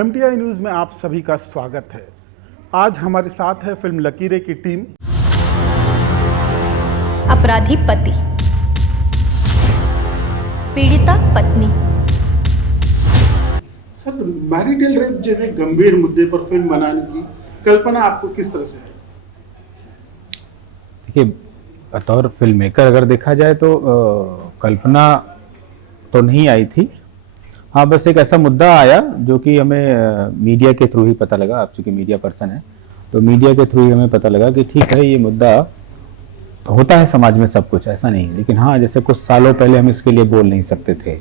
MTI news में आप सभी का स्वागत है। आज हमारे साथ है फिल्म लकीरें की टीम। अपराधी पति, पीड़िता पत्नी। सर, मैरिटल रेप जैसे गंभीर मुद्दे पर फिल्म बनाने की कल्पना आपको किस तरह से है? देखिए, बतौर फिल्म मेकर अगर देखा जाए तो कल्पना तो नहीं आई थी। हाँ, बस एक ऐसा मुद्दा आया जो कि हमें मीडिया के थ्रू ही पता लगा। आप चूंकि मीडिया पर्सन है तो मीडिया के थ्रू ही हमें पता लगा कि ठीक है, ये मुद्दा होता है समाज में, सब कुछ ऐसा नहीं। लेकिन हाँ, जैसे कुछ सालों पहले हम इसके लिए बोल नहीं सकते थे,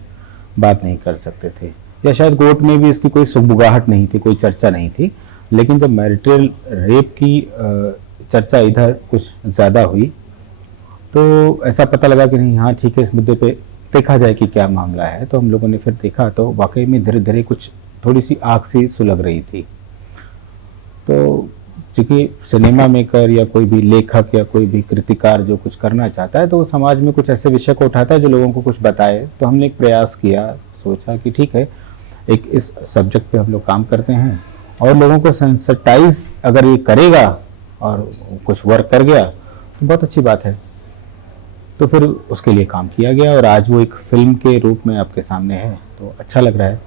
बात नहीं कर सकते थे, या शायद कोर्ट में भी इसकी कोई सुगबुगाहट नहीं थी, कोई चर्चा नहीं थी। लेकिन जब मैरिटल रेप की चर्चा इधर कुछ ज़्यादा हुई तो ऐसा पता लगा कि नहीं, हाँ ठीक है, इस मुद्दे पे देखा जाए कि क्या मामला है। तो हम लोगों ने फिर देखा तो वाकई में धीरे धीरे कुछ थोड़ी सी आग सी सुलग रही थी। तो चूँकि सिनेमा मेकर या कोई भी लेखक या कोई भी कृतिकार जो कुछ करना चाहता है तो वो समाज में कुछ ऐसे विषय को उठाता है जो लोगों को कुछ बताए। तो हमने एक प्रयास किया, सोचा कि ठीक है, एक इस सब्जेक्ट पे हम लोग काम करते हैं और लोगों को सेंसिटाइज अगर ये करेगा और कुछ वर्क कर गया तो बहुत अच्छी बात है। तो फिर उसके लिए काम किया गया और आज वो एक फिल्म के रूप में आपके सामने है, तो अच्छा लग रहा है।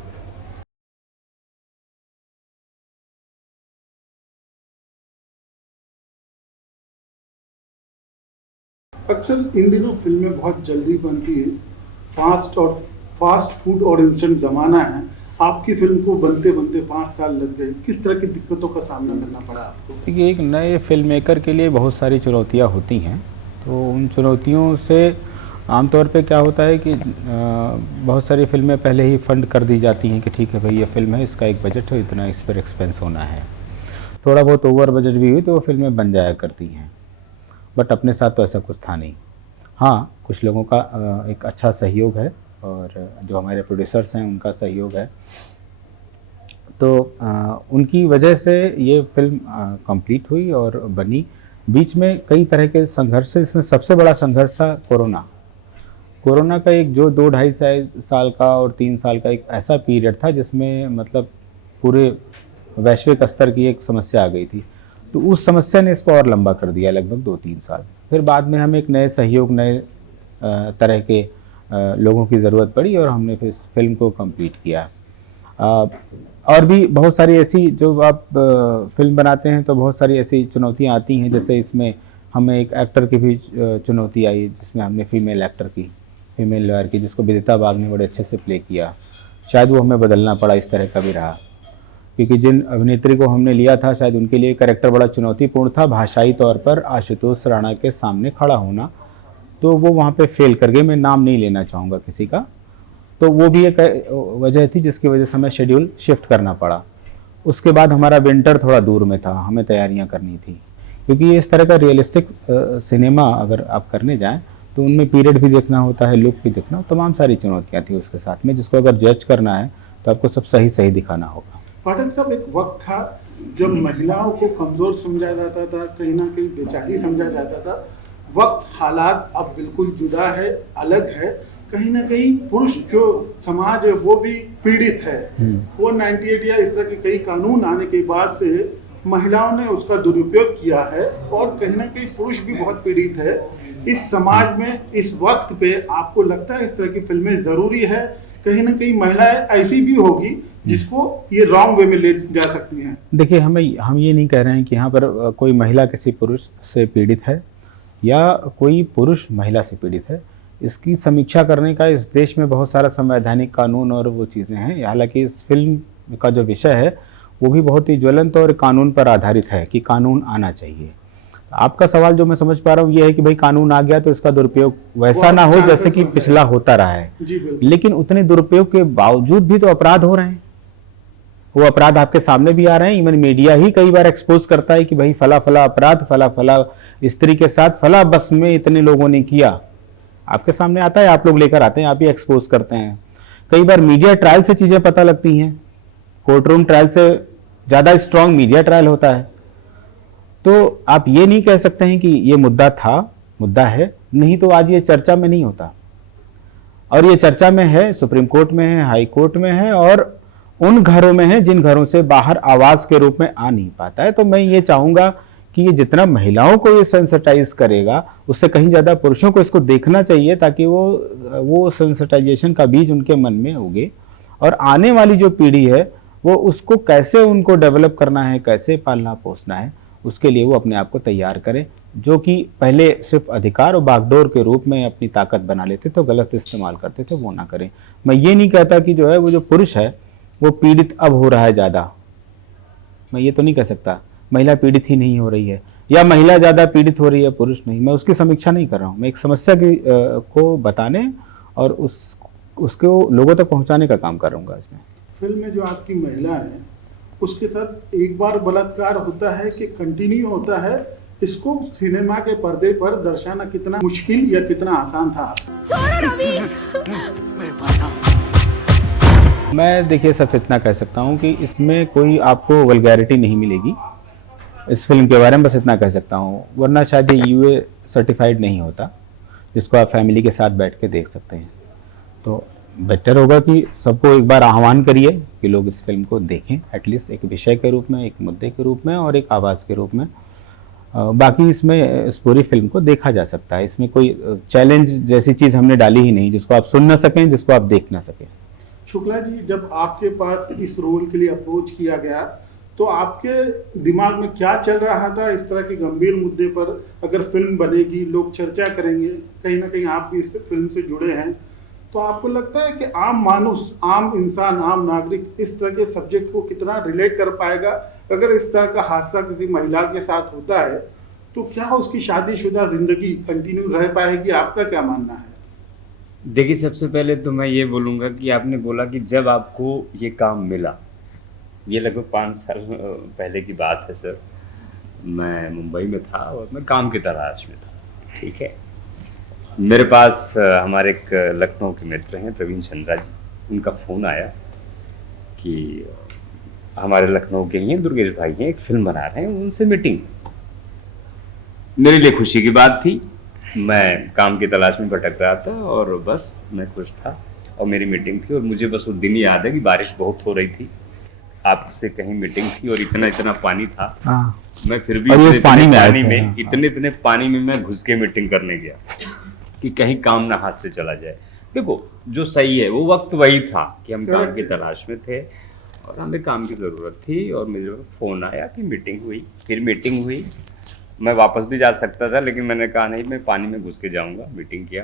अक्सर इन दिनों फिल्में बहुत जल्दी बनती है, फास्ट फूड और इंस्टेंट ज़माना है। आपकी फिल्म को बनते बनते 5 साल लग गए। किस तरह की दिक्कतों का सामना करना पड़ा आपको? देखिए, एक नए फिल्म मेकर के लिए बहुत सारी चुनौतियाँ होती हैं। तो उन चुनौतियों से आमतौर पे क्या होता है कि बहुत सारी फिल्में पहले ही फंड कर दी जाती हैं कि ठीक है भाई, ये फिल्म है, इसका एक बजट है, इतना इस पर एक्सपेंस होना है। थोड़ा बहुत ओवर बजट भी हुई तो वो फिल्में बन जाया करती हैं। बट अपने साथ तो ऐसा कुछ था नहीं। हाँ, कुछ लोगों का एक अच्छा सहयोग है और जो हमारे प्रोड्यूसर्स हैं उनका सहयोग है। तो उनकी वजह से ये फिल्म कंप्लीट हुई और बनी। बीच में कई तरह के संघर्ष, इसमें सबसे बड़ा संघर्ष था कोरोना का। एक जो 2-2.5 साल का और 3 साल का एक ऐसा पीरियड था जिसमें मतलब पूरे वैश्विक स्तर की एक समस्या आ गई थी। तो उस समस्या ने इसको और लंबा कर दिया, लगभग 2-3 साल। फिर बाद में हमें एक नए सहयोग, नए तरह के लोगों की ज़रूरत पड़ी और हमने फिर इस फिल्म को कंप्लीट किया। और भी बहुत सारी ऐसी, जो आप फिल्म बनाते हैं तो बहुत सारी ऐसी चुनौतियां आती हैं। जैसे इसमें हमें एक एक्टर की भी चुनौती आई, जिसमें हमने फीमेल लॉयर की, जिसको विदिता बाग ने बड़े अच्छे से प्ले किया। शायद वो हमें बदलना पड़ा, इस तरह का भी रहा, क्योंकि जिन अभिनेत्री को हमने लिया था शायद उनके लिए कैरेक्टर बड़ा चुनौतीपूर्ण था। भाषाई तौर पर आशुतोष राणा के सामने खड़ा होना, तो वो वहाँ पे फेल कर गए। मैं नाम नहीं लेना चाहूँगा किसी का। तो वो भी एक वजह थी जिसकी वजह से हमें शेड्यूल शिफ्ट करना पड़ा। उसके बाद हमारा विंटर थोड़ा दूर में था, हमें तैयारियां करनी थी, क्योंकि ये इस तरह का रियलिस्टिक सिनेमा अगर आप करने जाएं तो उनमें पीरियड भी देखना होता है, लुक भी देखना, तमाम सारी चुनौतियां थी उसके साथ में, जिसको अगर जज करना है तो आपको सब सही दिखाना होगा। पाठक साहब, एक वक्त था जब महिलाओं को कमजोर समझा जाता था, कहीं ना कहीं बेचारी समझा जाता था। वक्त, हालात अब बिल्कुल जुदा है, अलग है। कहीं ना कहीं पुरुष जो समाज है वो भी पीड़ित है। 498 या इस तरह के कई कानून आने के बाद से महिलाओं ने उसका दुरुपयोग किया है और कहीं ना कहीं पुरुष भी बहुत पीड़ित है इस समाज में। इस वक्त पे आपको लगता है इस तरह की फिल्में जरूरी है? कहीं ना कहीं महिलाएं ऐसी भी होगी जिसको ये रॉन्ग वे में ले जा सकती हैं। देखिए, हम ये नहीं कह रहे हैं कि यहाँ पर कोई महिला किसी पुरुष से पीड़ित है या कोई पुरुष महिला से पीड़ित है। इसकी समीक्षा करने का इस देश में बहुत सारा संवैधानिक कानून और वो चीज़ें हैं। हालांकि इस फिल्म का जो विषय है वो भी बहुत ही ज्वलंत और कानून पर आधारित है कि कानून आना चाहिए। आपका सवाल जो मैं समझ पा रहा हूँ ये है कि भाई कानून आ गया तो इसका दुरुपयोग वैसा ना हो जैसे कि पिछला होता रहा है। लेकिन उतने दुरुपयोग के बावजूद भी तो अपराध हो रहे हैं। वो अपराध आपके सामने भी आ रहे हैं। इवन मीडिया ही कई बार एक्सपोज करता है कि भाई फला अपराध, फला स्त्री के साथ फला बस में इतने लोगों ने किया। आपके सामने आता है, आप लोग लेकर आते हैं, आप ही एक्सपोज करते हैं। कई बार मीडिया ट्रायल से चीजें पता लगती हैं। कोर्ट रूम ट्रायल से ज्यादा स्ट्रांग मीडिया ट्रायल होता है। तो आप ये नहीं कह सकते हैं कि ये मुद्दा है, नहीं तो आज ये चर्चा में नहीं होता। और ये चर्चा में है, सुप्रीम कोर्ट में है, हाई कोर्ट में है और उन घरों में है जिन घरों से बाहर आवाज के रूप में आ नहीं पाता है। तो मैं ये चाहूंगा कि ये जितना महिलाओं को ये सेंसिटाइज करेगा, उससे कहीं ज्यादा पुरुषों को इसको देखना चाहिए, ताकि वो सेंसिटाइजेशन का बीज उनके मन में उगे, और आने वाली जो पीढ़ी है वो उसको कैसे उनको डेवलप करना है, कैसे पालना पोसना है, उसके लिए वो अपने आप को तैयार करें। जो कि पहले सिर्फ अधिकार और बागडोर के रूप में अपनी ताकत बना लेते थे, गलत इस्तेमाल करते थे, वो ना करें। मैं ये नहीं कहता कि जो है वो जो पुरुष है वो पीड़ित अब हो रहा है ज़्यादा, मैं ये तो नहीं कह सकता। महिला पीड़ित ही नहीं हो रही है, या महिला ज़्यादा पीड़ित हो रही है, पुरुष नहीं। मैं उसकी समीक्षा नहीं कर रहा हूँ, मैं एक समस्या को बताने और उसको लोगों तक पहुँचाने का काम करूँगा इसमें। फिल्म में जो आपकी महिला है उसके साथ एक बार बलात्कार होता है कि कंटिन्यू होता है, इसको सिनेमा के पर्दे पर दर्शाना कितना मुश्किल या कितना आसान था? मैं देखिए सिर्फ इतना कह सकता हूँ कि इसमें कोई आपको वल्गैरिटी नहीं मिलेगी इस फिल्म के बारे में, बस इतना कह सकता हूँ। वरना शायद ये यूए सर्टिफाइड नहीं होता, जिसको आप फैमिली के साथ बैठ के देख सकते हैं। तो बेटर होगा कि सबको एक बार आह्वान करिए कि लोग इस फिल्म को देखें, एटलीस्ट एक विषय के रूप में, एक मुद्दे के रूप में और एक आवाज़ के रूप में। बाकी इसमें इस पूरी फिल्म को देखा जा सकता है, इसमें कोई चैलेंज जैसी चीज़ हमने डाली ही नहीं जिसको आप सुन ना सकें, जिसको आप देख ना सकें। शुक्ला जी, जब आपके पास इस रोल के लिए अप्रोच किया गया तो आपके दिमाग में क्या चल रहा था? इस तरह के गंभीर मुद्दे पर अगर फिल्म बनेगी, लोग चर्चा करेंगे, कहीं ना कहीं आप भी इस फिल्म से जुड़े हैं, तो आपको लगता है कि आम मानुष, आम इंसान, आम नागरिक इस तरह के सब्जेक्ट को कितना रिलेट कर पाएगा? अगर इस तरह का हादसा किसी महिला के साथ होता है तो क्या उसकी शादीशुदा जिंदगी कंटिन्यू रह पाएगी? आपका क्या मानना है? देखिए, सबसे पहले तो मैं ये बोलूँगा कि आपने बोला कि जब आपको ये काम मिला, ये लगभग 5 साल पहले की बात है सर। मैं मुंबई में था और मैं काम की तलाश में था, ठीक है। मेरे पास हमारे एक लखनऊ के मित्र हैं प्रवीण चंद्रा जी, उनका फ़ोन आया कि हमारे लखनऊ के ही हैं, दुर्गेश भाई हैं, एक फिल्म बना रहे हैं, उनसे मीटिंग। मेरे लिए खुशी की बात थी, मैं काम की तलाश में भटक रहा था और बस मैं खुश था और मेरी मीटिंग थी। और मुझे बस उस दिन याद है कि बारिश बहुत हो रही थी, आपसे कहीं मीटिंग थी और इतना इतना पानी था। मैं फिर भी इतने पानी में मैं घुस के मीटिंग करने गया कि कहीं काम ना हाथ से चला जाए। देखो, जो सही है वो वक्त वही था कि हम काम की तलाश में थे और हमें काम की ज़रूरत थी और मेरे फ़ोन आया कि मीटिंग हुई। फिर मीटिंग हुई, मैं वापस भी जा सकता था लेकिन मैंने कहा नहीं, मैं पानी में घुस के जाऊंगा। मीटिंग किया।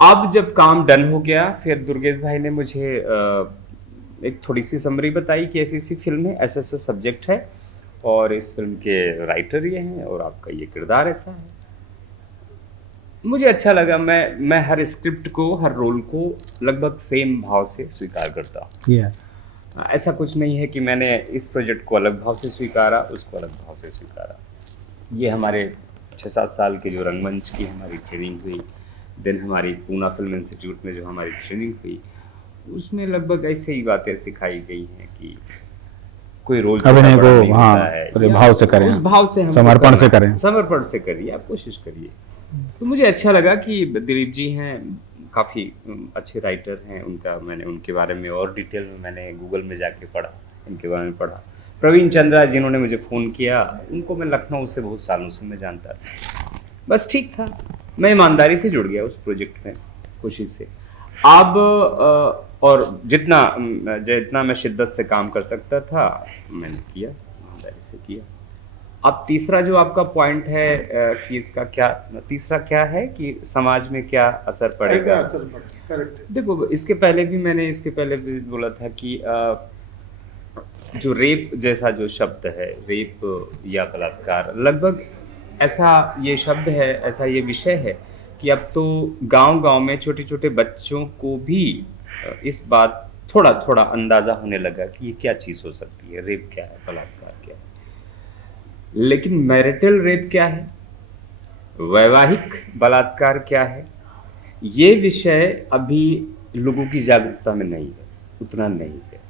अब जब काम डन हो गया, फिर दुर्गेश भाई ने मुझे एक थोड़ी सी समरी बताई कि ऐसी ऐसी फिल्म है, ऐसा ऐसा सब्जेक्ट है और इस फिल्म के राइटर ये हैं और आपका ये किरदार ऐसा है। मुझे अच्छा लगा। मैं हर स्क्रिप्ट को, हर रोल को लगभग सेम भाव से स्वीकार करता हूँ। ऐसा कुछ नहीं है कि मैंने इस प्रोजेक्ट को अलग भाव से स्वीकारा, उसको अलग भाव से स्वीकारा। ये हमारे 6-7 साल के जो रंगमंच की हमारी ट्रेनिंग हुई, देन हमारी पूना फिल्म इंस्टीट्यूट में जो हमारी ट्रेनिंग हुई, उसमें लगभग ऐसे ही बातें सिखाई गई हैं कि कोई रोल अभिनय को भाव से करें, उस भाव से, समर्पण से करें, समर्पण से करिए, आप कोशिश करिए। तो मुझे अच्छा लगा कि दिलीप जी हैं, काफ़ी अच्छे राइटर हैं, मैंने उनके बारे में और डिटेल में मैंने गूगल में जाके पढ़ा, इनके बारे में पढ़ा। प्रवीण चंद्रा जिन्होंने मुझे फ़ोन किया, उनको मैं लखनऊ से बहुत सालों से मैं जानता था। बस ठीक था, मैं ईमानदारी से जुड़ गया उस प्रोजेक्ट में, खुशी से। अब और जितना मैं शिद्दत से काम कर सकता था मैंने किया, ईमानदारी से किया। अब तीसरा जो आपका पॉइंट है कि इसका क्या, तीसरा क्या है कि समाज में क्या असर पड़ेगा। देखो, इसके पहले भी बोला था कि जो रेप जैसा जो शब्द है, रेप या बलात्कार, लगभग ऐसा ये शब्द है, ऐसा ये विषय है कि अब तो गांव-गांव में छोटे छोटे बच्चों को भी इस बात थोड़ा थोड़ा अंदाजा होने लगा कि ये क्या चीज़ हो सकती है, रेप क्या है, बलात्कार क्या है। लेकिन मैरिटल रेप क्या है, वैवाहिक बलात्कार क्या है, ये विषय अभी लोगों की जागरूकता में नहीं है, उतना नहीं है।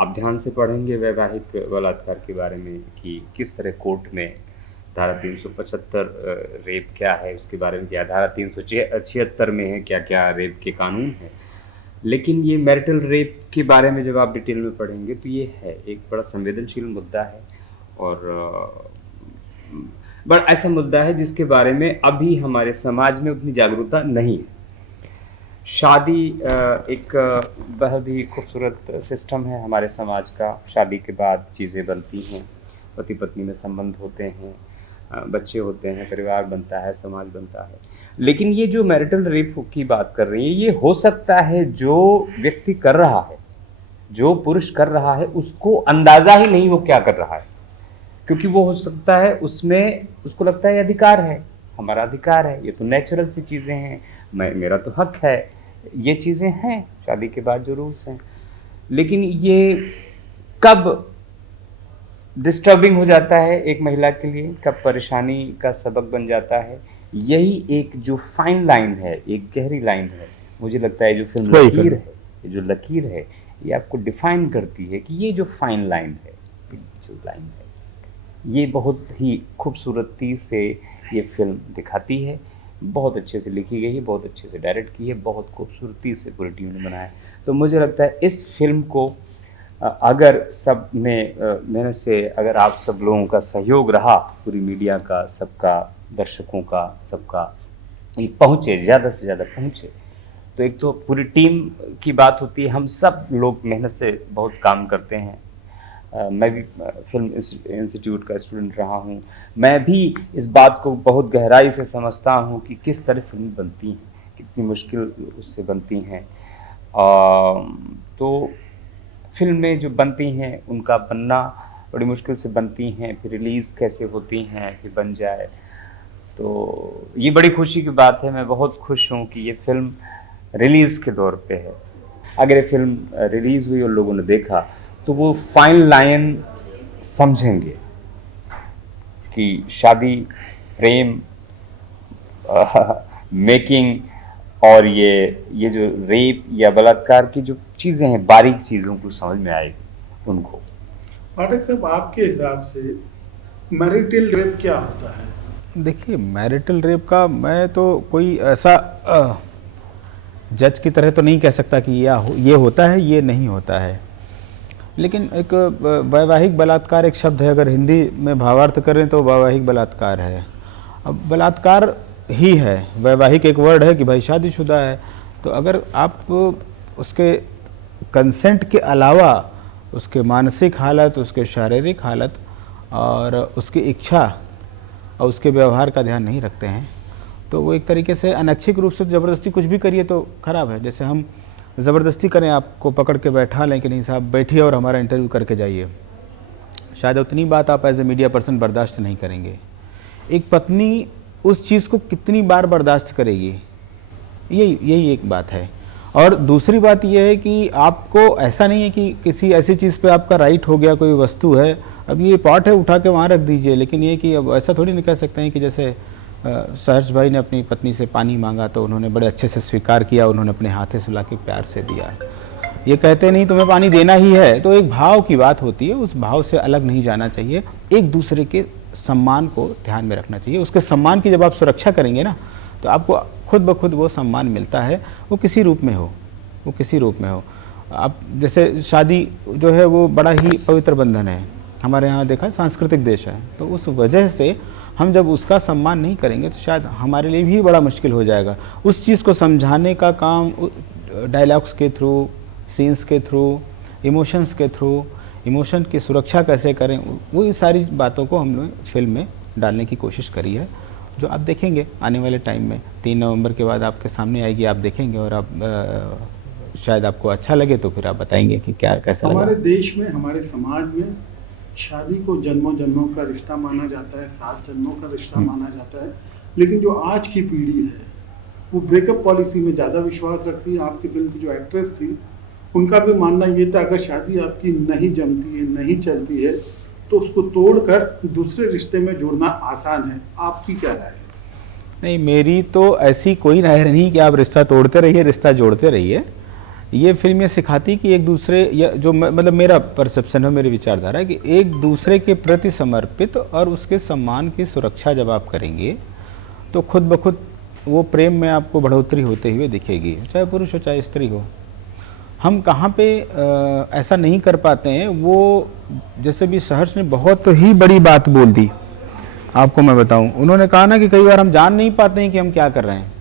आप ध्यान से पढ़ेंगे वैवाहिक बलात्कार के बारे में कि किस तरह कोर्ट में धारा 375 रेप क्या है उसके बारे में, क्या धारा 376 में है, क्या क्या रेप के कानून है। लेकिन ये मैरिटल रेप के बारे में जब आप डिटेल में पढ़ेंगे तो ये है एक बड़ा संवेदनशील मुद्दा है, और बड़ा ऐसा मुद्दा है जिसके बारे में अभी हमारे समाज में उतनी जागरूकता नहीं है। शादी एक बहुत ही खूबसूरत सिस्टम है हमारे समाज का। शादी के बाद चीज़ें बनती हैं, पति पत्नी में संबंध होते हैं, बच्चे होते हैं, परिवार बनता है, समाज बनता है। लेकिन ये जो मैरिटल रेप की बात कर रही है, ये हो सकता है जो व्यक्ति कर रहा है, जो पुरुष कर रहा है, उसको अंदाजा ही नहीं वो क्या कर रहा है, क्योंकि वो हो सकता है उसमें उसको लगता है अधिकार है, हमारा अधिकार है, ये तो नेचुरल सी चीज़ें हैं, मेरा तो हक है, ये चीज़ें हैं शादी के बाद जो रूल्स हैं। लेकिन ये कब डिस्टर्बिंग हो जाता है एक महिला के लिए, कब परेशानी का सबक बन जाता है, यही एक जो फाइन लाइन है, एक गहरी लाइन है, मुझे लगता है जो फिल्म लकीर है, ये जो लकीर है ये आपको डिफाइन करती है कि ये जो फाइन लाइन है, जो लाइन है, ये बहुत ही खूबसूरती से ये फिल्म दिखाती है। बहुत अच्छे से लिखी गई है, बहुत अच्छे से डायरेक्ट की है, बहुत खूबसूरती से पूरी टीम ने बनाया है। तो मुझे लगता है इस फिल्म को अगर सब ने मेहनत से, अगर आप सब लोगों का सहयोग रहा, पूरी मीडिया का, सबका, दर्शकों का, सबका ये पहुँचे, ज़्यादा से ज़्यादा पहुँचे, तो एक तो पूरी टीम की बात होती है, हम सब लोग मेहनत से बहुत काम करते हैं। मैं भी फिल्म इंस्टीट्यूट का स्टूडेंट रहा हूँ, मैं भी इस बात को बहुत गहराई से समझता हूँ कि किस तरह फिल्म बनती हैं, कितनी मुश्किल उससे बनती हैं। तो फिल्में जो बनती हैं उनका बनना बड़ी मुश्किल से बनती हैं, फिर रिलीज़ कैसे होती हैं, फिर बन जाए, तो ये बड़ी खुशी की बात है। मैं बहुत खुश हूँ कि ये फिल्म रिलीज़ के दौर पे है। अगर ये फिल्म रिलीज़ हुई और लोगों ने देखा तो वो फाइन लाइन समझेंगे कि शादी, प्रेम, मेकिंग और ये जो रेप या बलात्कार की जो चीज़ें हैं, बारीक चीज़ों को समझ में आएगी उनको। पाठक साहब, आपके हिसाब से मैरिटल रेप क्या होता है? देखिए, मैरिटल रेप का मैं तो कोई ऐसा जज की तरह तो नहीं कह सकता कि ये होता है, ये नहीं होता है, लेकिन एक वैवाहिक बलात्कार एक शब्द है, अगर हिंदी में भावार्थ करें तो वैवाहिक बलात्कार है। अब बलात्कार ही है, वैवाहिक एक वर्ड है कि भाई शादीशुदा है, तो अगर आप उसके कंसेंट के अलावा उसके मानसिक हालत, उसके शारीरिक हालत और उसकी इच्छा और उसके व्यवहार का ध्यान नहीं रखते हैं, तो वो एक तरीके से अनैच्छिक रूप से ज़बरदस्ती कुछ भी करिए तो ख़राब है। जैसे हम ज़बरदस्ती करें, आपको पकड़ के बैठा लें कि नहीं साहब बैठिए और हमारा इंटरव्यू करके जाइए, शायद उतनी बात आप एज ए मीडिया पर्सन बर्दाश्त नहीं करेंगे। एक पत्नी उस चीज़ को कितनी बार बर्दाश्त करेगी, यही एक बात है। और दूसरी बात यह है कि आपको ऐसा नहीं है कि किसी ऐसी चीज़ पे आपका राइट हो गया, कोई वस्तु है, अब ये पॉट है उठा के वहाँ रख दीजिए, लेकिन ये कि अब ऐसा थोड़ी नहीं कह सकते हैं कि जैसे सहर्ष भाई ने अपनी पत्नी से पानी मांगा तो उन्होंने बड़े अच्छे से स्वीकार किया, उन्होंने अपने हाथे से ला के प्यार से दिया। ये कहते नहीं तुम्हें पानी देना ही है, तो एक भाव की बात होती है, उस भाव से अलग नहीं जाना चाहिए। एक दूसरे के सम्मान को ध्यान में रखना चाहिए। उसके सम्मान की जब आप सुरक्षा करेंगे ना, तो आपको खुद ब खुद वो सम्मान मिलता है, वो किसी रूप में हो, वो किसी रूप में हो। आप जैसे शादी जो है वो बड़ा ही पवित्र बंधन है, हमारे यहाँ देखा सांस्कृतिक देश है, तो उस वजह से हम जब उसका सम्मान नहीं करेंगे तो शायद हमारे लिए भी बड़ा मुश्किल हो जाएगा। उस चीज़ को समझाने का काम डायलॉग्स के थ्रू, सीन्स के थ्रू, इमोशंस के थ्रू, इमोशन की सुरक्षा कैसे करें, वो ये सारी बातों को हम लोग फिल्म में डालने की कोशिश करी है, जो आप देखेंगे आने वाले टाइम में। 3 नवंबर के बाद आपके सामने आएगी, आप देखेंगे और आप शायद आपको अच्छा लगे तो फिर आप बताएंगे कि क्या कैसा लगा। हमारे देश में, हमारे समाज में शादी को जन्मों जन्मों का रिश्ता माना जाता है, 7 जन्मों का रिश्ता माना जाता है, लेकिन जो आज की पीढ़ी है वो ब्रेकअप पॉलिसी में ज़्यादा विश्वास रखती है। आपकी फिल्म की जो एक्ट्रेस थी उनका भी मानना ये था अगर शादी आपकी नहीं जमती है, नहीं चलती है, तो उसको तोड़कर दूसरे रिश्ते में जुड़ना आसान है। आपकी क्या राय है? नहीं, मेरी तो ऐसी कोई राय नहीं कि आप रिश्ता तोड़ते रहिए, रिश्ता जोड़ते रहिए। ये फिल्म ये सिखाती कि एक दूसरे, या जो मतलब मेरा परसेप्शन है, मेरी विचारधारा है कि एक दूसरे के प्रति समर्पित और उसके सम्मान की सुरक्षा जब आप करेंगे तो खुद ब खुद वो प्रेम में आपको बढ़ोतरी होते हुए दिखेगी, चाहे पुरुष हो चाहे स्त्री हो। हम कहाँ पे ऐसा नहीं कर पाते हैं। वो जैसे भी सहर्ष ने बहुत ही बड़ी बात बोल दी, आपको मैं बताऊं, उन्होंने कहा ना कि कई बार हम जान नहीं पाते हैं कि हम क्या कर रहे हैं,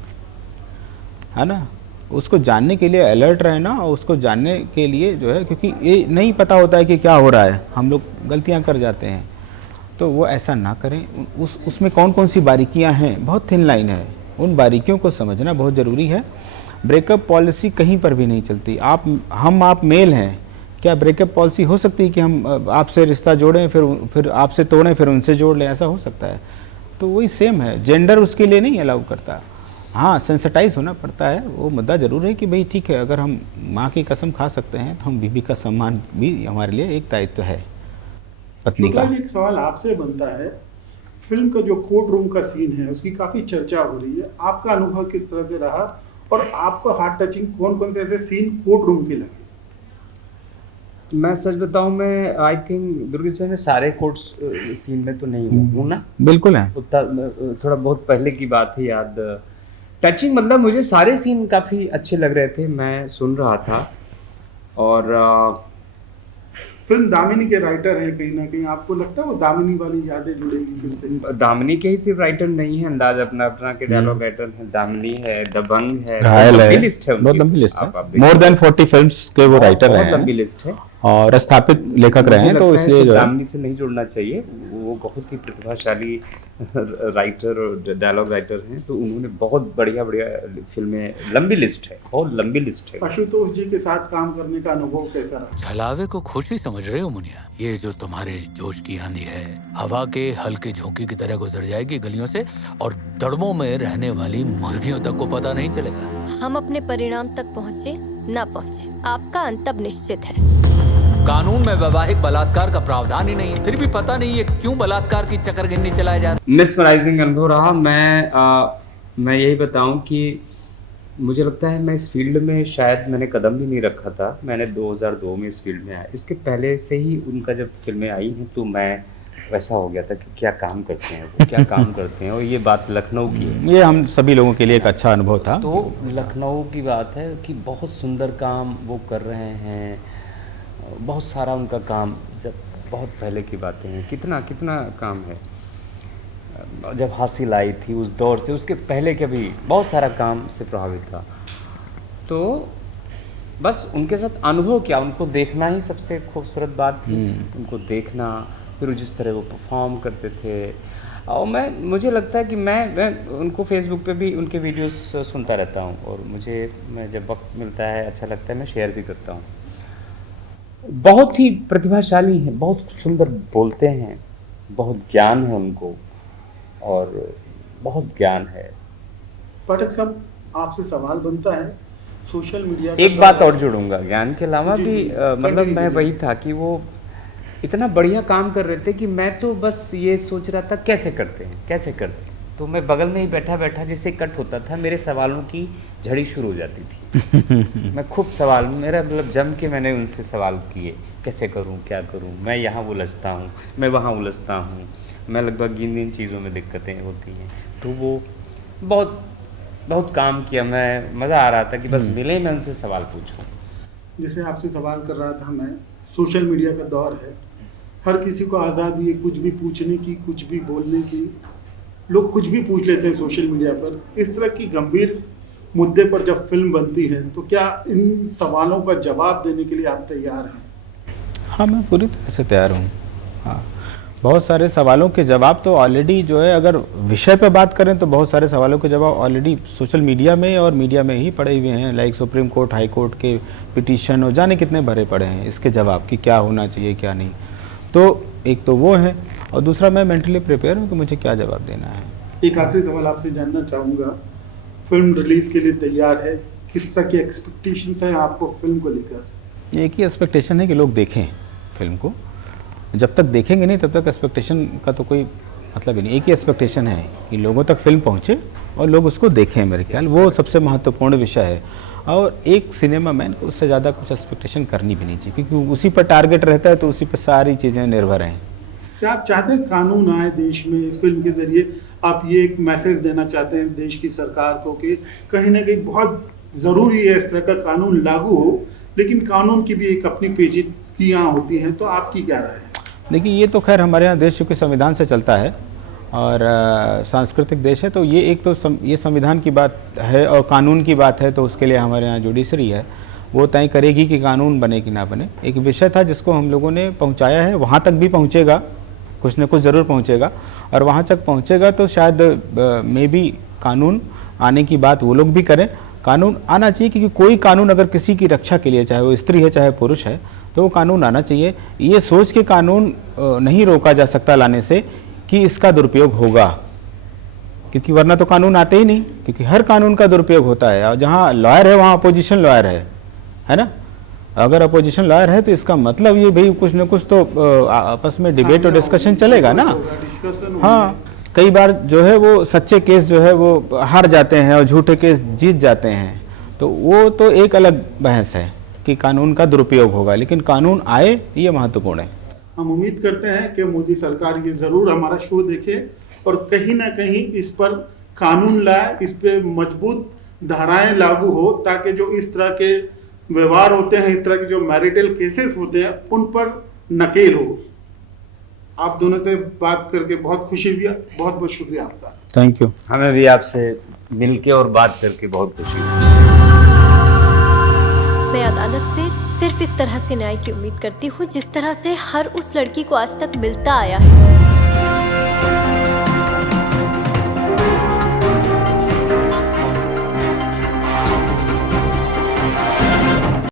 है ना। उसको जानने के लिए अलर्ट रहना, और उसको जानने के लिए जो है, क्योंकि ये नहीं पता होता है कि क्या हो रहा है, हम लोग गलतियां कर जाते हैं, तो वो ऐसा ना करें। उसमें कौन कौन सी बारीकियां हैं, बहुत थिन लाइन है, उन बारीकियों को समझना बहुत ज़रूरी है। ब्रेकअप पॉलिसी कहीं पर भी नहीं चलती। आप मेल हैं, क्या ब्रेकअप पॉलिसी हो सकती है कि हम आपसे रिश्ता जोड़ें, फिर आपसे तोड़ें, फिर उनसे जोड़ लें? ऐसा हो सकता है? तो वही सेम है, जेंडर उसके लिए नहीं अलाउ करता। हाँ, सेंसिटाइज होना पड़ता है, वो मुद्दा ज़रूर है कि भाई ठीक है, अगर हम माँ की कसम खा सकते हैं तो हम बीबी का सम्मान भी हमारे लिए एक दायित्व है, पत्नी का। एक सवाल आपसे बनता है, फिल्म का जो कोर्ट रूम का सीन है उसकी काफी चर्चा हो रही है, आपका अनुभव किस तरह से रहा और आपको हार्ट टचिंग कौन कौन से ऐसे सीन कोर्ट रूम के लगे? मैं सच बताऊं, मैं आई थिंक दुर्गेश भाई, मैं सारे कोर्ट्स सीन में तो नहीं हूँ ना। बिल्कुल है। थोड़ा बहुत पहले की बात है याद। टचिंग मतलब मुझे सारे सीन काफ़ी अच्छे लग रहे थे, मैं सुन रहा था। और फिल्म दामिनी के राइटर हैं, कहीं ना कहीं आपको लगता है वो दामिनी वाली यादें जुड़ेगी फिल्म से? दामिनी के ही सिर्फ राइटर नहीं है, अंदाज अपना अपना के डायलॉग राइटर है, दामिनी है, दबंग है, घायल है, बहुत लंबी लिस्ट है, मोर देन 40 फिल्म्स के वो राइटर हैं, लंबी लिस्ट है, और स्थापित लेखक रहे हैं, तो इसलिए जो दामिनी से नहीं जुड़ना चाहिए। वो बहुत ही प्रतिभाशाली राइटर और डायलॉग राइटर हैं, तो उन्होंने बहुत बढ़िया बढ़िया फिल्में, लंबी लिस्ट है, बहुत लंबी लिस्ट है। आशुतोष जी के साथ काम करने का अनुभव कैसा रहा? छलावे को खुशी समझ रहे हो मुनिया? ये जो तुम्हारे जोश की आंधी है, हवा के हल्के झोंके की तरह गुजर जाएगी गलियों से, और दड़मों में रहने वाली मुर्गियों तक को पता नहीं चलेगा। हम अपने परिणाम तक पहुँचे न पहुँचे, आपका अंत निश्चित है। कानून में वैवाहिक बलात्कार का प्रावधान ही नहीं है, फिर भी पता नहीं है क्यों बलात्कार की चक्करगिन्नी चलाए जा रही। मिसमराइजिंग अनुभव रहा। मैं यही बताऊं कि मुझे लगता है मैं इस फील्ड में शायद मैंने कदम भी नहीं रखा था। मैंने 2002 में इस फील्ड में आया, इसके पहले से ही उनका जब फिल्में आई हैं तो मैं वैसा हो गया था कि क्या काम करते हैं वो, क्या काम करते हैं। और ये बात लखनऊ की है, ये हम सभी लोगों के लिए एक अच्छा अनुभव था। तो लखनऊ की बात है कि बहुत सुंदर काम वो कर रहे हैं, बहुत सारा उनका काम, जब बहुत पहले की बातें हैं, कितना कितना काम है। जब हासिल आई थी उस दौर से, उसके पहले के भी बहुत सारा काम से प्रभावित था। तो बस उनके साथ अनुभव क्या, उनको देखना ही सबसे खूबसूरत बात थी, उनको देखना, फिर जिस तरह वो परफॉर्म करते थे। और मुझे लगता है कि मैं उनको फेसबुक पे भी उनके वीडियोस सुनता रहता हूँ, और मैं जब वक्त मिलता है, अच्छा लगता है, मैं शेयर भी करता हूँ। बहुत ही प्रतिभाशाली हैं, बहुत सुंदर बोलते हैं, बहुत ज्ञान है उनको, और बहुत ज्ञान है। पाठक साहब, आपसे सवाल बनता है, सोशल मीडिया एक बात और जोड़ूंगा, ज्ञान के अलावा भी मतलब मैं वही था कि वो इतना बढ़िया काम कर रहे थे कि मैं तो बस ये सोच रहा था कैसे करते हैं। तो मैं बगल में ही बैठा बैठा जिससे कट होता था, मेरे सवालों की झड़ी शुरू हो जाती थी। मैं खूब सवाल, मेरा मतलब जम के मैंने उनसे सवाल किए, कैसे करूं, क्या करूं, मैं यहाँ उलझता हूँ, मैं वहाँ उलझता हूँ, मैं लगभग इन चीज़ों में दिक्कतें होती हैं। तो वो बहुत बहुत काम किया, मैं मज़ा आ रहा था कि बस मिले मैं उनसे सवाल पूछूं। जैसे आपसे सवाल कर रहा था मैं, सोशल मीडिया का दौर है, हर किसी को आज़ादी है कुछ भी पूछने की, कुछ भी बोलने की, लोग कुछ भी पूछ लेते हैं सोशल मीडिया पर। इस तरह की गंभीर मुद्दे पर जब फिल्म बनती है तो क्या इन सवालों का जवाब देने के लिए आप तैयार हैं? हाँ, मैं पूरी तरह से तैयार हूँ। हाँ, बहुत सारे सवालों के जवाब तो ऑलरेडी जो है, अगर विषय पे बात करें तो बहुत सारे सवालों के जवाब ऑलरेडी सोशल मीडिया में और मीडिया में ही पड़े हुए हैं। Like supreme court, high court के पिटीशन और जाने कितने भरे पड़े हैं इसके जवाब कि क्या होना चाहिए क्या नहीं। तो एक तो वो है, और दूसरा मैं मेंटली प्रिपेयर हूँ कि मुझे क्या जवाब देना है। एक आखिरी सवाल आपसे जानना चाहूँगा, फिल्म रिलीज के लिए तैयार है, किस तरह की एक्सपेक्टेशंस है आपको फिल्म को लेकर? एक ही एक्सपेक्टेशन है कि लोग देखें फिल्म को। जब तक देखेंगे नहीं तब तक एक्सपेक्टेशन का तो कोई मतलब ही नहीं। एक ही एक्सपेक्टेशन है कि लोगों तक फिल्म पहुंचे और लोग उसको देखें। मेरे ख्याल वो सबसे महत्वपूर्ण विषय है, और एक सिनेमा मैन को उससे ज़्यादा कुछ एक्सपेक्टेशन करनी भी नहीं चाहिए, क्योंकि उसी पर टारगेट रहता है, तो उसी पर सारी चीज़ें निर्भर हैं। क्या आप चाहते हैं कानून आए देश में? इस फिल्म के जरिए आप ये एक मैसेज देना चाहते हैं देश की सरकार को कि कहीं ना कहीं बहुत ज़रूरी है इस तरह का कानून लागू हो लेकिन कानून की भी एक अपनी पेचीदगियाँ होती हैं, तो आपकी क्या राय है? देखिए, ये तो खैर हमारे यहाँ देश चूँकि संविधान से चलता है और सांस्कृतिक देश है, तो ये एक तो ये संविधान की बात है और कानून की बात है, तो उसके लिए हमारे यहाँ जुडिशरी है, वो तय करेगी कि कानून बने कि ना बने। एक विषय था जिसको हम लोगों ने पहुँचाया है, वहाँ तक भी पहुँचेगा, कुछ न कुछ ज़रूर पहुँचेगा, और वहाँ तक पहुँचेगा तो शायद मे बी कानून आने की बात वो लोग भी करें। कानून आना चाहिए, क्योंकि कोई कानून अगर किसी की रक्षा के लिए, चाहे वो स्त्री है चाहे पुरुष है, तो वो कानून आना चाहिए। ये सोच के कानून नहीं रोका जा सकता लाने से कि इसका दुरुपयोग होगा, क्योंकि वरना तो कानून आते ही नहीं, क्योंकि हर कानून का दुरुपयोग होता है। और जहाँ लॉयर है वहाँ अपोजिशन लॉयर है ना। अगर अपोजिशन लॉयर है तो इसका मतलब ये भाई कुछ न कुछ तो आपस में डिबेट और डिस्कशन चलेगा ना। हाँ, कई बार जो है वो सच्चे केस जो है वो हार जाते हैं और झूठे केस जीत जाते हैं, तो वो तो एक अलग बहस है कि कानून का दुरुपयोग होगा, लेकिन कानून आए ये महत्वपूर्ण है। हम उम्मीद करते हैं कि मोदी सरकार ये ज़रूर हमारा शो देखे और कहीं ना कहीं इस पर कानून लाए, इस पे मजबूत धाराएं लागू हो, ताकि जो इस तरह के व्यवहार होते हैं, इस तरह के जो मैरिटल केसेस होते हैं, उन पर नकेल हो। आप दोनों से बात करके बहुत खुशी हुई, बहुत बहुत शुक्रिया आपका। Thank you. हमें भी आपसे मिलके और बात करके बहुत खुशी हुई। मैं अदालत से सिर्फ इस तरह से न्याय की उम्मीद करती हूँ जिस तरह से हर उस लड़की को आज तक मिलता आया है।